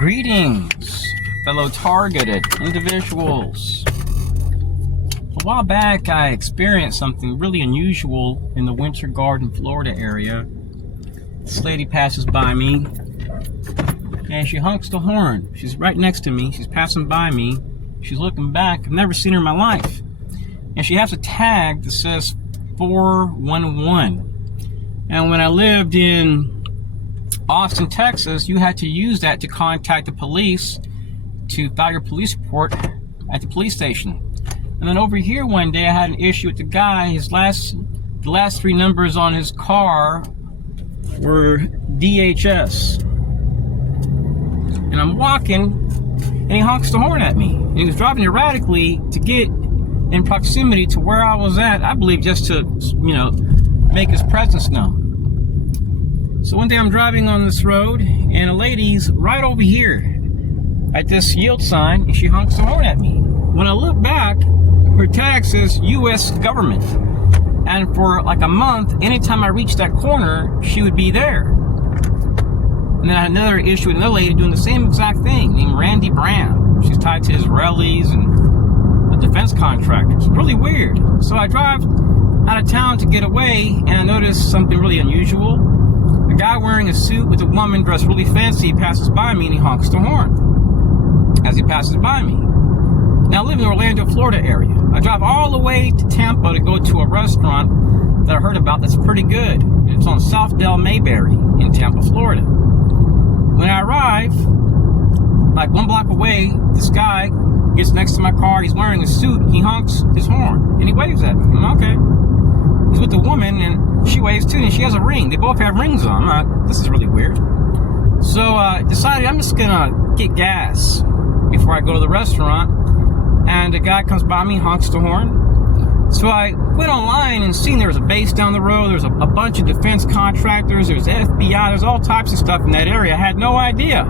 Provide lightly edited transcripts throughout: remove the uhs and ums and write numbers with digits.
Greetings, fellow targeted individuals. A while back, I experienced something really unusual in the Winter Garden, Florida area. This lady passes by me, and she honks the horn. She's right next to me. She's passing by me. She's looking back. I've never seen her in my life. And she has a tag that says 411. And when I lived in Austin, Texas, you had to use that to contact the police to file your police report at the police station. And then over here one day I had an issue with the guy. The last three numbers on his car were DHS. And I'm walking and he honks the horn at me. And he was driving erratically to get in proximity to where I was at, I believe just to, make his presence known. So one day I'm driving on this road and a lady's right over here at this yield sign and she honks the horn at me. When I look back, her tag says U.S. government. And for like a month, anytime I reached that corner, she would be there. And then I had another issue with another lady doing the same exact thing, named Randy Brown. She's tied to Israelis and defense contractors. Really weird. So I drive out of town to get away and I noticed something really unusual. A guy wearing a suit with a woman dressed really fancy passes by me and he honks the horn as he passes by me. Now I live in the Orlando, Florida area. I drive all the way to Tampa to go to a restaurant that I heard about that's pretty good. It's on South Del Mayberry in Tampa, Florida. When I arrive, like 1 block away, this guy gets next to my car. He's wearing a suit. He honks his horn and he waves at me. I'm okay. He's with the woman and she waves too, and she has a ring. They both have rings on. I'm like, this is really weird. So I decided I'm just gonna get gas before I go to the restaurant. And a guy comes by me, honks the horn. So I went online and seen there was a base down the road. There's a bunch of defense contractors. There's FBI. There's all types of stuff in that area. I had no idea.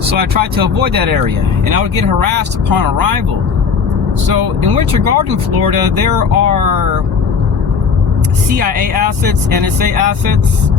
So I tried to avoid that area, and I would get harassed upon arrival. So in Winter Garden, Florida, there are CIA assets, NSA assets.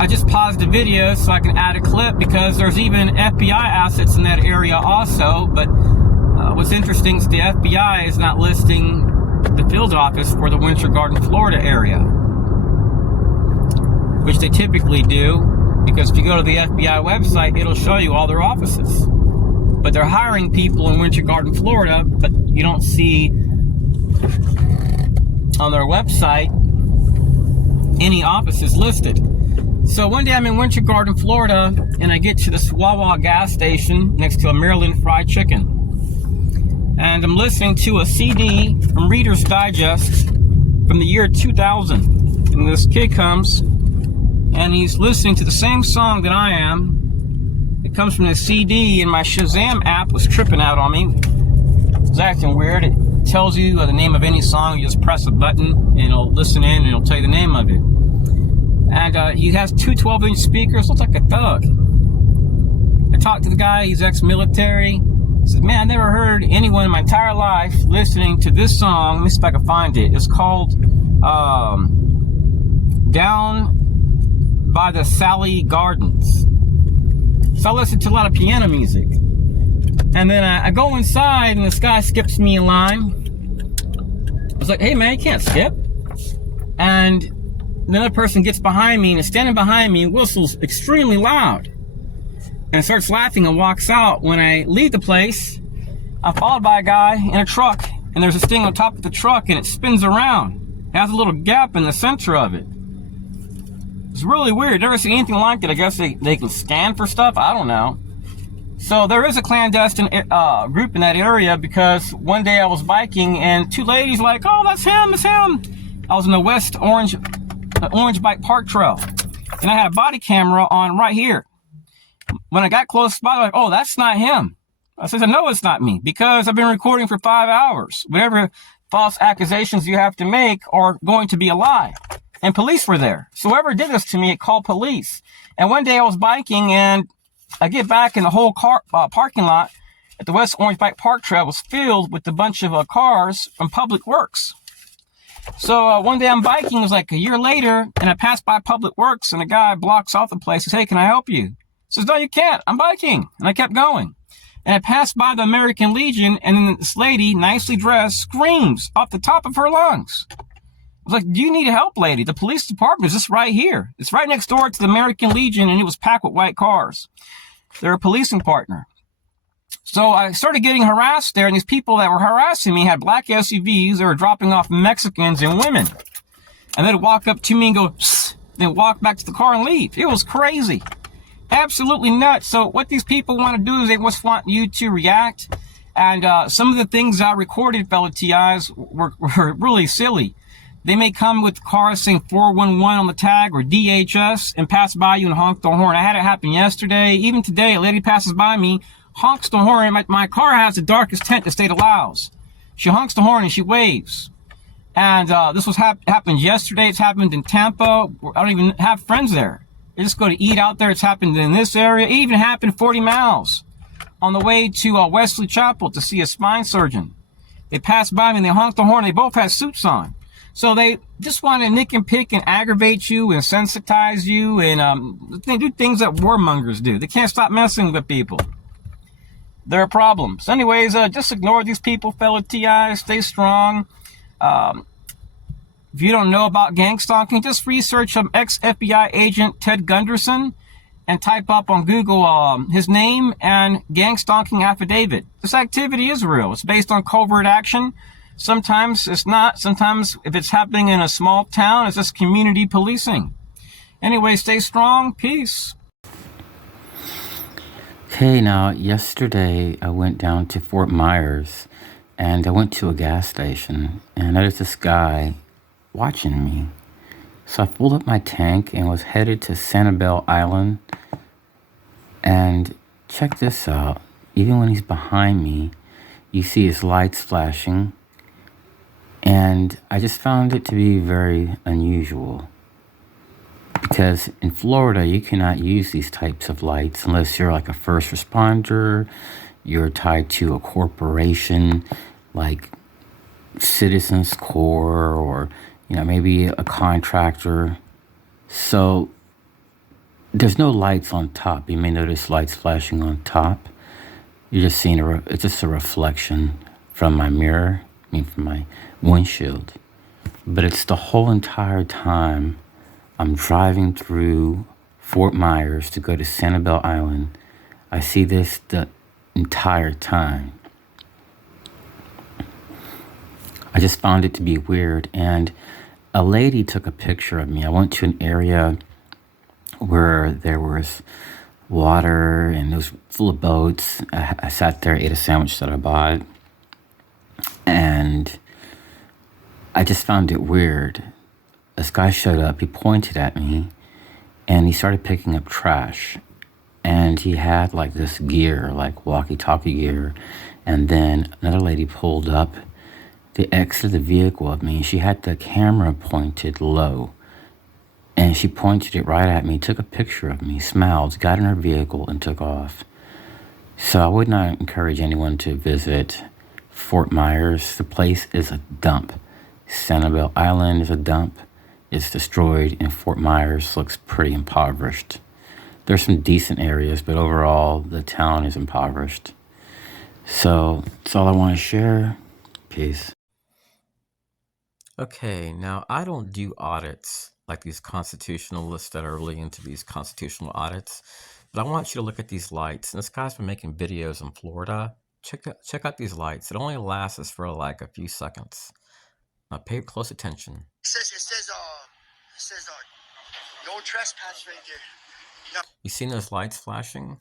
I just paused the video so I can add a clip because there's even FBI assets in that area also. But what's interesting is the FBI is not listing the field office for the Winter Garden, Florida area, which they typically do, because if you go to the FBI website, it'll show you all their offices. But they're hiring people in Winter Garden, Florida, but you don't see on their website any offices listed. So one day I'm in Winter Garden, Florida, and I get to this Wawa gas station next to a Maryland Fried Chicken. And I'm listening to a CD from Reader's Digest from the year 2000. And this kid comes, and he's listening to the same song that I am. It comes from the CD, and my Shazam app was tripping out on me. It's acting weird. It tells you the name of any song. You just press a button, and it'll listen in, and it'll tell you the name of it. And he has two 12-inch speakers. Looks like a thug. I talked to the guy. He's ex-military. He said, man, I never heard anyone in my entire life listening to this song. Let me see if I can find it. It's called Down by the Sally Gardens. So I listen to a lot of piano music. And then I go inside and this guy skips me in line. I was like, hey man, you can't skip. And another person gets behind me and is standing behind me and whistles extremely loud and starts laughing and walks out. When I leave the place, I'm followed by a guy in a truck, and there's this thing on top of the truck and it spins around. It has a little gap in the center of it. It's really weird. Never seen anything like it. I guess they can scan for stuff. I don't know. So there is a clandestine group in that area, because one day I was biking and two ladies like, oh, that's him, it's him. I was in the West Orange Bike Park Trail, and I had a body camera on right here. When I got close by, like, oh, that's not him. I said, no, it's not me, because I've been recording for 5 hours. Whatever false accusations you have to make are going to be a lie. And police were there. So whoever did this to me, it called police. And one day I was biking, and I get back, and the whole parking lot at the West Orange Bike Park Trail was filled with a bunch of cars from Public Works. So one day I'm biking, it was like a year later, and I passed by Public Works, and a guy blocks off the place and says, hey, can I help you? He says, no, you can't. I'm biking. And I kept going. And I passed by the American Legion, and then this lady, nicely dressed, screams off the top of her lungs. I was like, do you need help, lady? The police department is just right here. It's right next door to the American Legion, and it was packed with white cars. They're a policing partner. So I started getting harassed there, and these people that were harassing me had black SUVs. They were dropping off Mexicans and women. And they'd walk up to me and go, psst, then walk back to the car and leave. It was crazy. Absolutely nuts. So what these people want to do is they just want you to react. And some of the things I recorded, fellow TIs, were really silly. They may come with cars saying 411 on the tag or DHS and pass by you and honk the horn. I had it happen yesterday. Even today, a lady passes by me, honks the horn. My car has the darkest tint the state allows. She honks the horn and she waves. And this was happened yesterday. It's happened in Tampa. I don't even have friends there. They just go to eat out there. It's happened in this area. It even happened 40 miles on the way to Wesley Chapel to see a spine surgeon. They passed by me and they honked the horn. They both had suits on. So they just want to nick and pick and aggravate you and sensitize you, and they do things that warmongers do. They can't stop messing with people. They're a problem. So anyways, just ignore these people, fellow TIs. Stay strong. If you don't know about gang stalking, just research ex-FBI agent Ted Gunderson and type up on Google his name and gang stalking affidavit. This activity is real. It's based on covert action. Sometimes it's not. Sometimes if it's happening in a small town, it's just community policing. Anyway, stay strong. Peace. Okay, now yesterday I went down to Fort Myers and I went to a gas station and there's this guy watching me. So I pulled up my tank and was headed to Sanibel Island. And check this out. Even when he's behind me, you see his lights flashing. And I just found it to be very unusual. Because in Florida, you cannot use these types of lights unless you're like a first responder, you're tied to a corporation like Citizens Corps, or maybe a contractor. So there's no lights on top. You may notice lights flashing on top. You're just seeing it's just a reflection from my mirror, from my windshield. But it's the whole entire time I'm driving through Fort Myers to go to Sanibel Island. I see this the entire time. I just found it to be weird. And a lady took a picture of me. I went to an area where there was water and it was full of boats. I sat there, ate a sandwich that I bought. And I just found it weird. This guy showed up, he pointed at me, and he started picking up trash. And he had like this gear, like walkie-talkie gear. And then another lady pulled up. They exited the vehicle of me. She had the camera pointed low. And she pointed it right at me, took a picture of me, smiled, got in her vehicle, and took off. So I would not encourage anyone to visit Fort Myers. The place is a dump. Sanibel Island is a dump. It's destroyed, and Fort Myers looks pretty impoverished. There's some decent areas, but overall, the town is impoverished. So that's all I want to share. Peace. Okay, now I don't do audits like these constitutionalists that are really into these constitutional audits. But I want you to look at these lights. And this guy's been making videos in Florida. Check out these lights. It only lasts us for like a few seconds. Now pay close attention. It says no trespass right there. No. You seen those lights flashing?